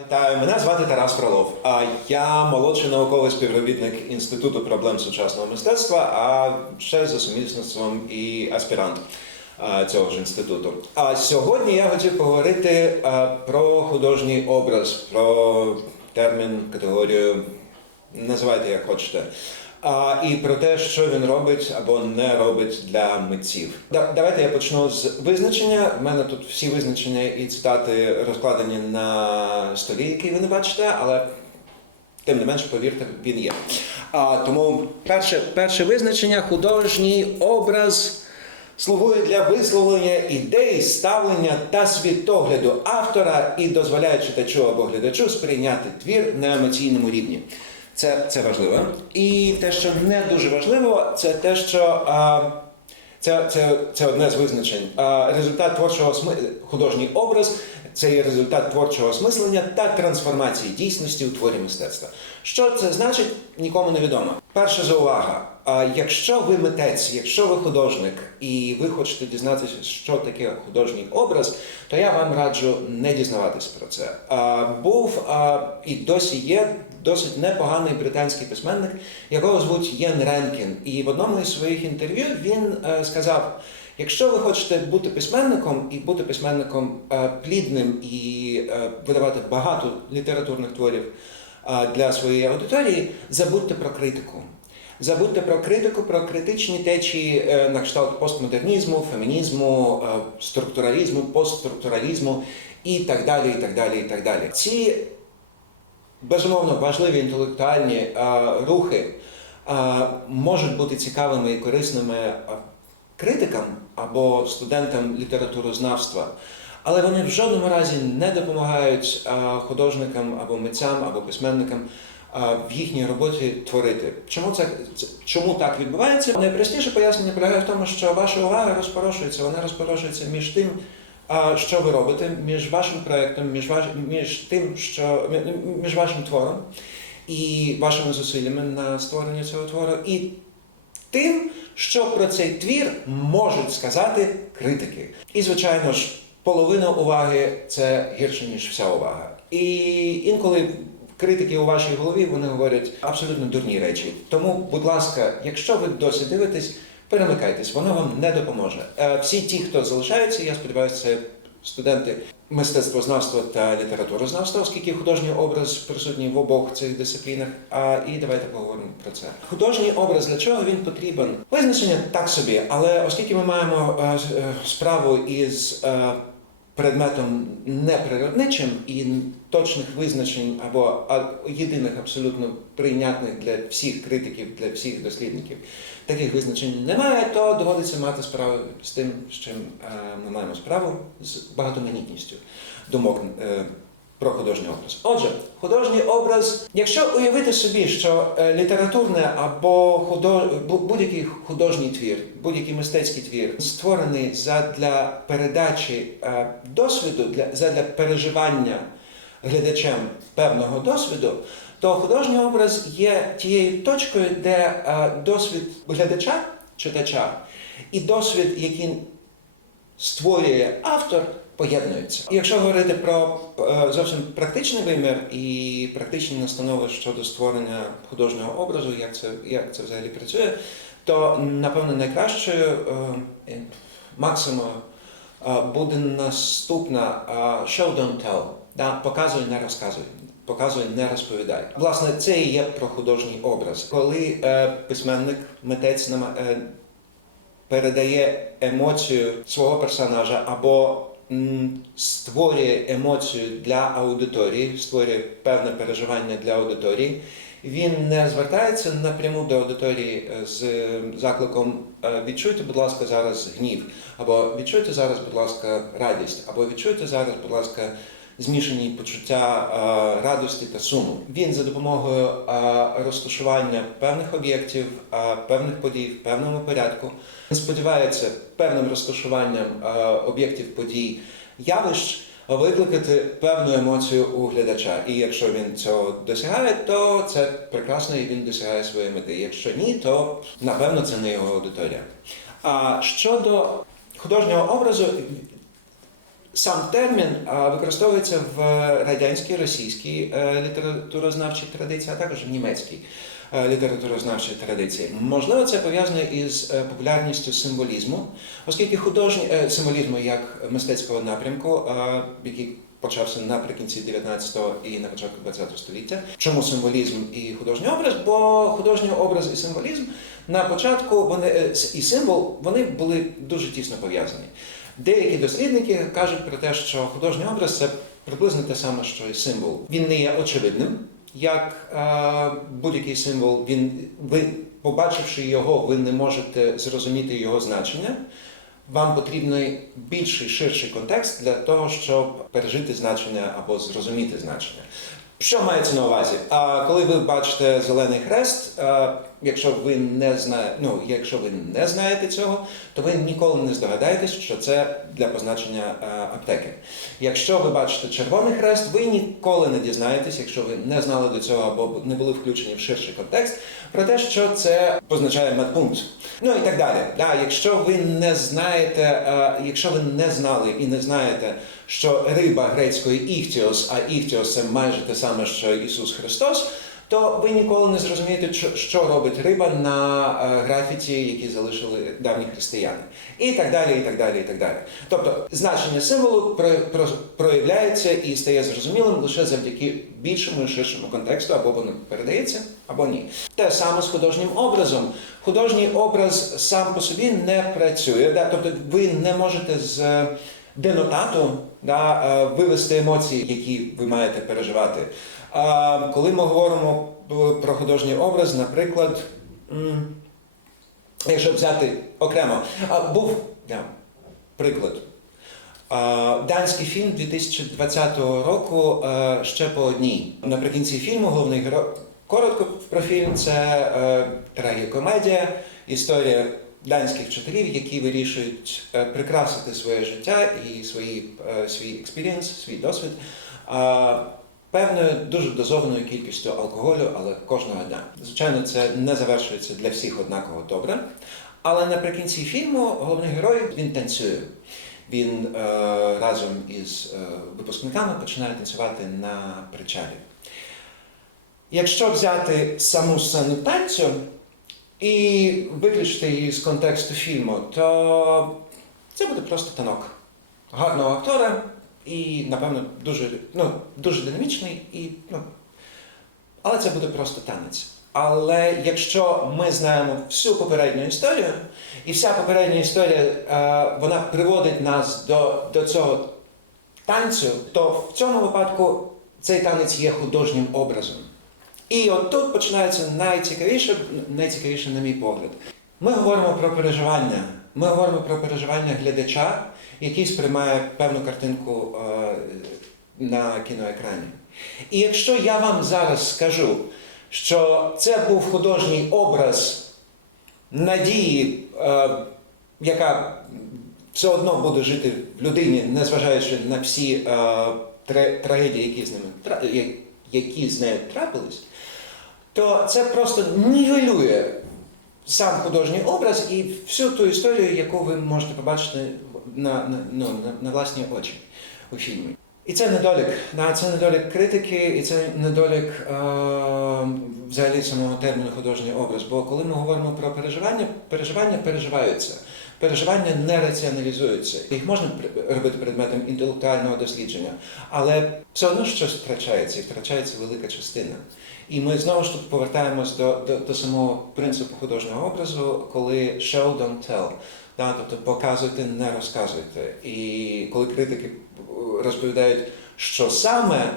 Вітаю, мене звати Тарас Фролов. А я молодший науковий співробітник Інституту проблем сучасного мистецтва, а ще за сумісництвом і аспірант цього ж інституту. А сьогодні я хотів поговорити про художній образ, про термін, категорію, називайте як хочете. А, і про те, що він робить або не робить для митців. Да- давайте я почну з визначення. У мене тут всі визначення і цитати розкладені на столі, який ви не бачите, але тим не менше, повірте, він є. А, тому перше, перше визначення художній образ слугує для висловлення ідей, ставлення та світогляду автора і дозволяє читачу або глядачу сприйняти твір на емоційному рівні. Це, це важливо. І те, що не дуже важливо, це те, що а, це, це, це одне з визначень. А, результат творчого сми... художній образ це є результат творчого осмислення та трансформації дійсності у творі мистецтва. Що це значить, нікому не відомо. Перша заувага. А якщо ви митець, якщо ви художник і ви хочете дізнатися, що таке художній образ, то я вам раджу не дізнаватися про це. А, був і досі є досить непоганий британський письменник, якого звуть Єн Ренкін. І в одному із своїх інтерв'ю він е, сказав: якщо ви хочете бути письменником і бути письменником е, плідним і е, видавати багато літературних творів для своєї аудиторії, забудьте про критику. Забудьте про критику, про критичні течії е, на кшталт постмодернізму, фемінізму, е, структуралізму, постструктуралізму і так далі. і так далі, і так далі. Ці безумовно важливі інтелектуальні е, рухи можуть бути цікавими і корисними критикам або студентам літературознавства, але вони в жодному разі не допомагають е, художникам або митцям або письменникам. е, В їхній роботі творити. Чому це чому так відбувається? Найпростіше пояснення полягає в тому, що ваша увага розпорошується. Вона розпорошується між тим, а що ви робите між вашим проектом, між ваш, між тим, що між вашим твором і вашими зусиллями на створення цього твору, і тим, що про цей твір можуть сказати критики. І, звичайно ж, половина уваги це гірше, ніж вся увага. І інколи критики у вашій голові вони говорять абсолютно дурні речі. Тому, будь ласка, якщо ви досі дивитесь, перемикайтесь, воно вам не допоможе. Е, Всі ті, хто залишаються, я сподіваюся, це студенти мистецтвознавства та літературознавства, оскільки художній образ присутній в обох цих дисциплінах. А і давайте поговоримо про це. Художній образ для чого він потрібен? Визначення так собі, але оскільки ми маємо е, е, справу із е, предметом неприродничим і точних визначень або єдиних абсолютно прийнятних для всіх критиків, для всіх дослідників, таких визначень немає, то доводиться мати справу з тим, з чим е, ми маємо справу з багатоманітністю думок. Про художній образ. Отже, художній образ, якщо уявити собі, що е, літературне або худо... бу- будь-який художній твір, будь-який мистецький твір створений задля передачі е, досвіду, для, задля переживання глядачем певного досвіду, то художній образ є тією точкою, де е, досвід глядача, читача, і досвід, який створює автор, поєднуються. І Якщо говорити про е, зовсім практичний вимір і практичні настанови щодо створення художнього образу, як це, як це взагалі працює, то напевно найкращою е, е, максимою буде наступна show don't tell. Да? Показуй, не розказуй. Показуй, не розповідай. Власне, це і є про художній образ. Коли е, письменник, митець е, передає емоцію свого персонажа або створює емоцію для аудиторії, створює певне переживання для аудиторії. Він не звертається напряму до аудиторії е, з закликом е, відчуйте, будь ласка, зараз гнів, або відчуйте зараз, будь ласка, радість, або відчуйте зараз, будь ласка, змішані почуття е, радості та суму. Він за допомогою е, розташування певних об'єктів, е, певних подій в певному порядку сподівається певним розташуванням об'єктів подій явищ викликати певну емоцію у глядача. І якщо він цього досягає, то це прекрасно і він досягає своєї мети. Якщо ні, то напевно це не його аудиторія. А щодо художнього образу, сам термін використовується в радянській російській е, літературознавчій традиції, а також в німецькій е, літературознавчій традиції. Можливо, це пов'язано із е, популярністю символізму, оскільки художній е, символізму як мистецького напрямку, який почався наприкінці 19-го і на початку 20-го століття. Чому символізм і художній образ? Бо художній образ і символізм на початку вони і символ вони були дуже тісно пов'язані. Деякі дослідники кажуть про те, що художній образ це приблизно те саме, що і символ. Він не є очевидним, як е, будь-який символ. Він ви, побачивши його, ви не можете зрозуміти його значення. Вам потрібний більший ширший контекст для того, щоб пережити значення або зрозуміти значення. Що мається на увазі? А коли ви бачите зелений хрест, а, якщо ви не знаєте, ну якщо ви не знаєте цього, то ви ніколи не здогадаєтесь, що це для позначення а, аптеки. Якщо ви бачите червоний хрест, ви ніколи не дізнаєтесь, якщо ви не знали до цього або не були включені в ширший контекст, про те, що це позначає медпункт. Ну і так далі. Да, якщо ви не знаєте, е, якщо ви не знали і не знаєте, що риба грецької іхтіос, а іхтіос це майже те саме, що Ісус Христос, то ви ніколи не зрозумієте, що- робить риба на е, графіті, які залишили давні християни. І так далі, і так далі, і так далі. Тобто значення символу про- про- проявляється і стає зрозумілим лише завдяки більшому і ширшому контексту, або воно передається, або ні. Те саме з художнім образом. Художній образ сам по собі не працює. Тобто ви не можете з е, денотату да, е, вивести емоції, які ви маєте переживати. А коли ми говоримо про художній образ, наприклад, якщо взяти окремо, був да, приклад. Данський фільм 2020 року е, ще по одній. Наприкінці фільму головний герой коротко про фільм це е, трагікомедія, історія данських вчителів, які вирішують е, прикрасити своє життя і свої, е, свій експірієнс, свій досвід. е, Певною дуже дозованою кількістю алкоголю, але кожного дня. Звичайно, це не завершується для всіх однаково добре. Але наприкінці фільму головний герой він танцює. Він е, разом із е, випускниками починає танцювати на причалі. Якщо взяти саму сцену танцю і виключити її з контексту фільму, то це буде просто танок гарного актора і, напевно, дуже, ну, дуже динамічний, і, ну, але це буде просто танець. Але якщо ми знаємо всю попередню історію, і вся попередня історія е, вона приводить нас до, до цього танцю, то в цьому випадку цей танець є художнім образом. І от тут починається найцікавіше, найцікавіше, на мій погляд. Ми говоримо про переживання. Ми говоримо про переживання глядача, який сприймає певну картинку е, на кіноекрані. І якщо я вам зараз скажу, що це був художній образ надії, е, яка все одно буде жити в людині, незважаючи на всі е, трагедії, які з ними які з нею трапились, то це просто нівелює сам художній образ і всю ту історію, яку ви можете побачити на, на, ну, на, на власні очі у фільмі. І це недолік. Да, це недолік критики, і це недолік е, взагалі самого терміну художній образ. Бо коли ми говоримо про переживання, переживання переживаються. Переживання не раціоналізуються. Їх можна робити предметом інтелектуального дослідження, але все одно щось втрачається, і втрачається велика частина. І ми знову ж тут повертаємось до, до, до самого принципу художнього образу, коли show don't tell. Да, тобто показуйте, не розказуйте. І коли критики е, розповідають, що саме е,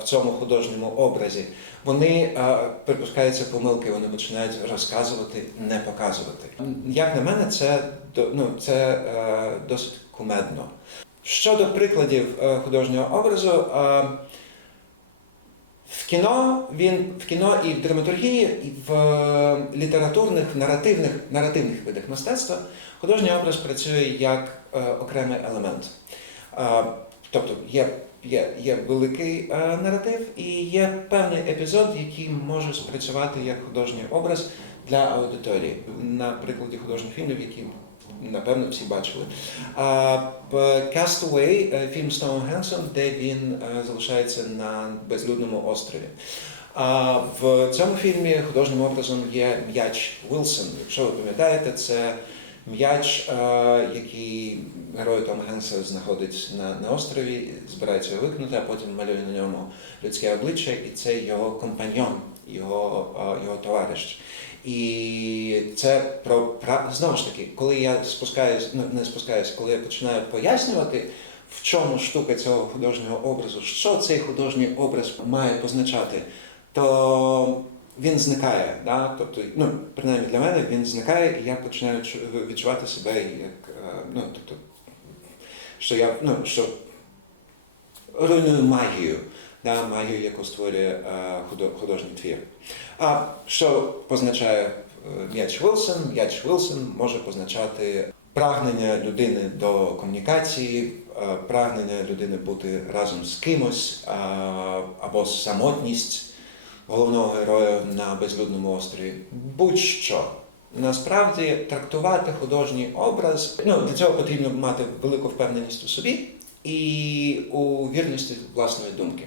в цьому художньому образі, вони е, припускаються помилки, вони починають розказувати, не показувати. Як на мене, це, ну, це е, досить кумедно. Щодо прикладів е, художнього образу, в кіно він в кіно і в драматургії, і в літературних наративних, наративних видах мистецтва художній образ працює як окремий елемент. Тобто є, є, є великий е, наратив і є певний епізод, який може спрацювати як художній образ для аудиторії. На прикладі художніх фільмів, які напевно всі бачили. А Castaway, е, фільм з Томом Генсом, де він е, залишається на безлюдному острові. А в цьому фільмі художнім образом є м'яч Вілсон. Якщо ви пам'ятаєте, це м'яч, е, який герой Тома Генса знаходить на, на острові, збирається його викинути, а потім малює на ньому людське обличчя, і це його компаньон, його, е, його товариш. І це про знову ж таки, коли я спускаюсь, ну не спускаюсь, коли я починаю пояснювати, в чому штука цього художнього образу, що цей художній образ має позначати, то він зникає. Да? Тобто, ну, принаймні для мене він зникає, і я починаю відчувати себе як е, ну, тобто, що я ну, що руйную магію, да? магію, яку створює е, художній твір. А що позначає е, м'яч Вілсон? М'яч Вілсон може позначати прагнення людини до комунікації, прагнення людини бути разом з кимось, або самотність головного героя на безлюдному острові. Будь-що. Насправді трактувати художній образ, ну для цього потрібно мати велику впевненість у собі і у вірності власної думки.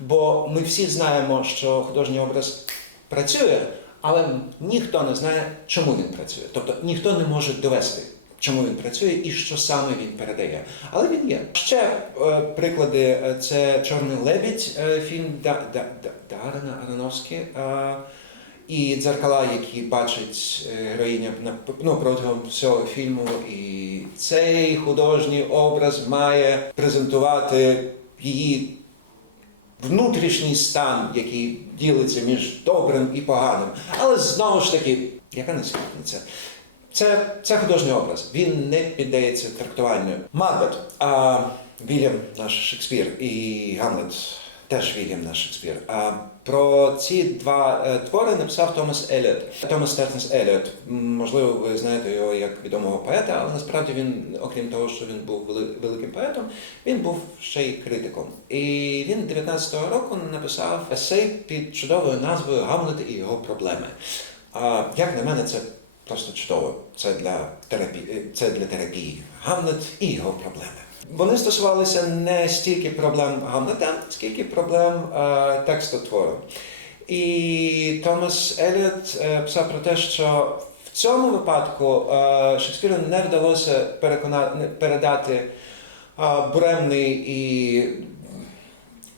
Бо ми всі знаємо, що художній образ працює, але ніхто не знає, чому він працює. Тобто ніхто не може довести, чому він працює і що саме він передає. Але він є. Ще е, приклади: Е, це Чорний лебідь, е, фільм да, да, да, Дарина Аронофський. Е, і дзеркала, які бачить е, героїня ну, протягом всього фільму. І цей художній образ має презентувати її внутрішній стан, який ділиться між добрим і поганим. Але знову ж таки, яка несвітниця? Це, це художній образ. Він не піддається трактуванню. Макбет, а Вільям наш Шекспір і Гамлет теж Вільям наш Шекспір. А про ці два е, твори написав Томас Еліот. Томас Стертенс Еліот. Можливо, ви знаєте його як відомого поета, але насправді він, окрім того, що він був великим поетом, він був ще й критиком. І він 19-го року написав есей під чудовою назвою Гамлет і його проблеми. А як на мене, це просто чудово. Це для терапії, це для терапії. Гамлет і його проблеми. Вони стосувалися не стільки проблем Гамлета, скільки проблем е, тексту твору. І Томас Еліот е, писав про те, що в цьому випадку е, Шекспіру не вдалося переконати, передати е, буремний і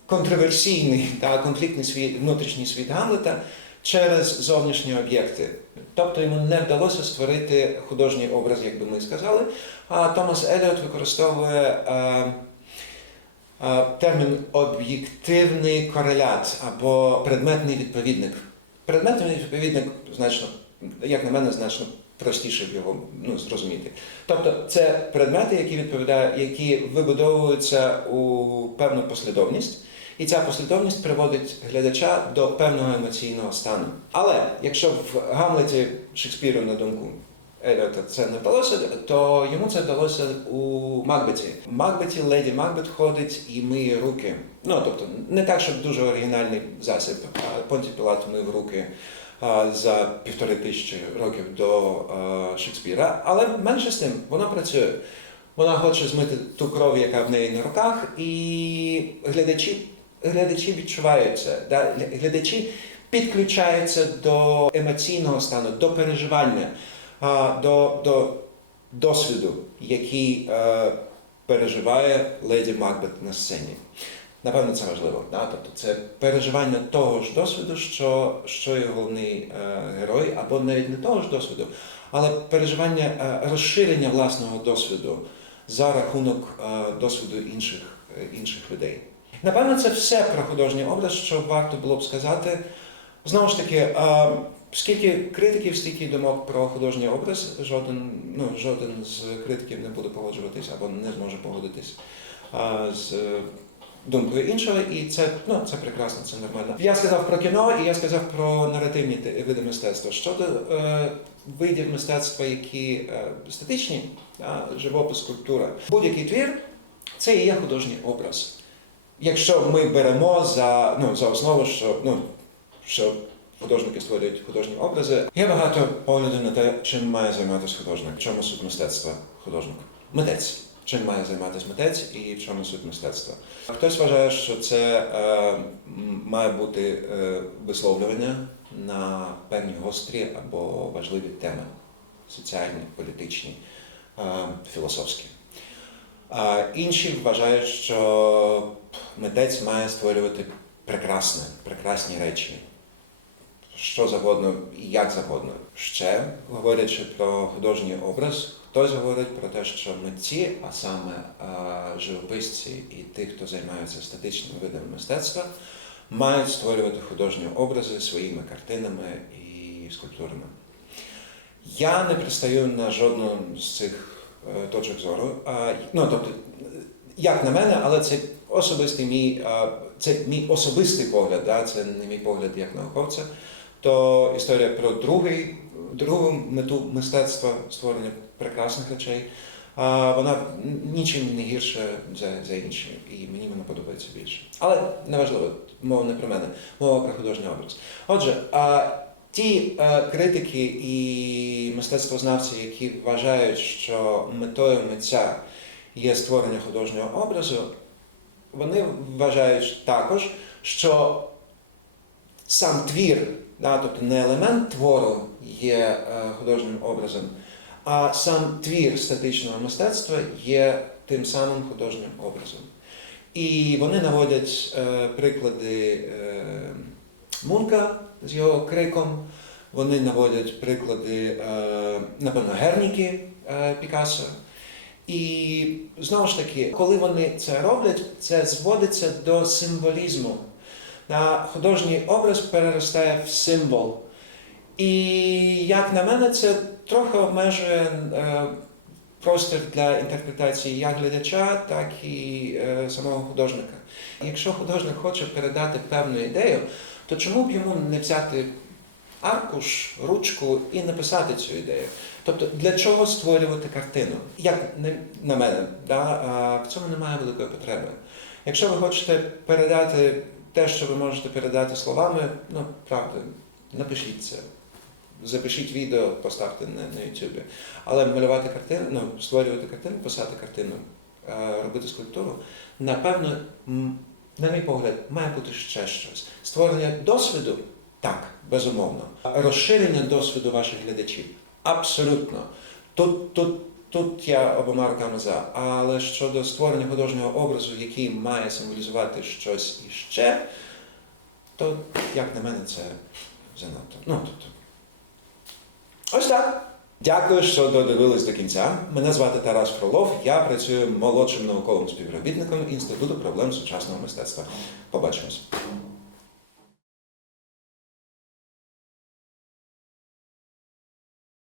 контроверсійний та конфліктний світ, внутрішній світ Гамлета через зовнішні об'єкти. Тобто йому не вдалося створити художній образ, як би ми сказали. А Томас Еліот використовує е, е, термін об'єктивний корелят або предметний відповідник. Предметний відповідник значно, як на мене, значно простіше його ну, зрозуміти. Тобто це предмети, які відповідають, які вибудовуються у певну послідовність. І ця послідовність приводить глядача до певного емоційного стану. Але якщо в Гамлеті Шекспіру, на думку Еліота, це не вдалося, то йому це вдалося у Макбеті. В Макбеті леді Макбет ходить і миє руки. Ну тобто, не так, щоб дуже оригінальний засіб. Понті Пілат мив руки за півтори тисячі років до Шекспіра. Але менше з тим, воно працює. Вона хоче змити ту кров, яка в неї на руках, і глядачі, глядачі відчувають це. Да? Глядачі підключаються до емоційного стану, до переживання, до, до досвіду, який е, переживає леді Макбет на сцені. Напевно, це важливо. Да? Тобто це переживання того ж досвіду, що, що є головний е, герой, або навіть не того ж досвіду, але переживання е, розширення власного досвіду за рахунок е, досвіду інших, е, інших людей. Напевно, це все про художній образ, що варто було б сказати. Знову ж таки, скільки критиків, стільки думок про художній образ, жоден, ну, жоден з критиків не буде погоджуватись або не зможе погодитись е, з думкою іншого, і це, ну, це прекрасно, це нормально. Я сказав про кіно, і я сказав про наративні види мистецтва. Щодо е, видів мистецтва, які е, статичні, живопис, скульптура, будь-який твір це і є художній образ. Якщо ми беремо за, ну, за основу, що, ну, що художники створюють художні образи. Є багато поглядів на те, чим має займатися художник, чому суть мистецтва художник. Митець. Чим має займатися митець і в чому суть мистецтва? Хтось вважає, що це е, має бути е, висловлювання на певні гострі або важливі теми соціальні, політичні, е, філософські. А інші вважають, що митець має створювати прекрасне, прекрасні речі, що завгодно і як завгодно. Ще говорячи про художній образ, хтось говорить про те, що митці, а саме а, живописці і ті, хто займаються статичними видами мистецтва, мають створювати художні образи своїми картинами і скульптурами. Я не пристаю на жодну з цих е, точок зору. А, ну, тобто, як на мене, але це особистий мій, це мій особистий погляд, да? це не мій погляд як науковця. То історія про другий, другу мету мистецтва створення прекрасних речей. Вона нічим не гірша за, за інші, і мені вона подобається більше. Але неважливо, мова не про мене, мова про художній образ. Отже, ті критики і мистецтвознавці, які вважають, що метою митця є створення художнього образу, вони вважають також, що сам твір, да, тобто не елемент твору є е, художнім образом, а сам твір статичного мистецтва є тим самим художнім образом. І вони наводять е, приклади е, Мунка з його криком, вони наводять приклади, е, напевно, Герніки е, Пікассо. І знову ж таки, коли вони це роблять, це зводиться до символізму. На художній образ переростає в символ. І як на мене, це трохи обмежує е, простір для інтерпретації як глядача, так і е, самого художника. Якщо художник хоче передати певну ідею, то чому б йому не взяти аркуш, ручку і написати цю ідею? Тобто для чого створювати картину? Як на мене, да? в цьому немає великої потреби. Якщо ви хочете передати те, що ви можете передати словами, ну правда, напишіть це. Запишіть відео, поставте на, на YouTube. Але малювати картину, ну, створювати картину, писати картину, е, робити скульптуру, напевно, на мій погляд, має бути ще щось. Створення досвіду так, безумовно. Розширення досвіду ваших глядачів абсолютно. Тут, тут, тут я обома руками за. Але щодо створення художнього образу, який має символізувати щось іще, то, як на мене, це занадто. Ну, тобто. Ось так. Дякую, що додивились до кінця. Мене звати Тарас Фролов. Я працюю молодшим науковим співробітником Інституту проблем сучасного мистецтва. Побачимось.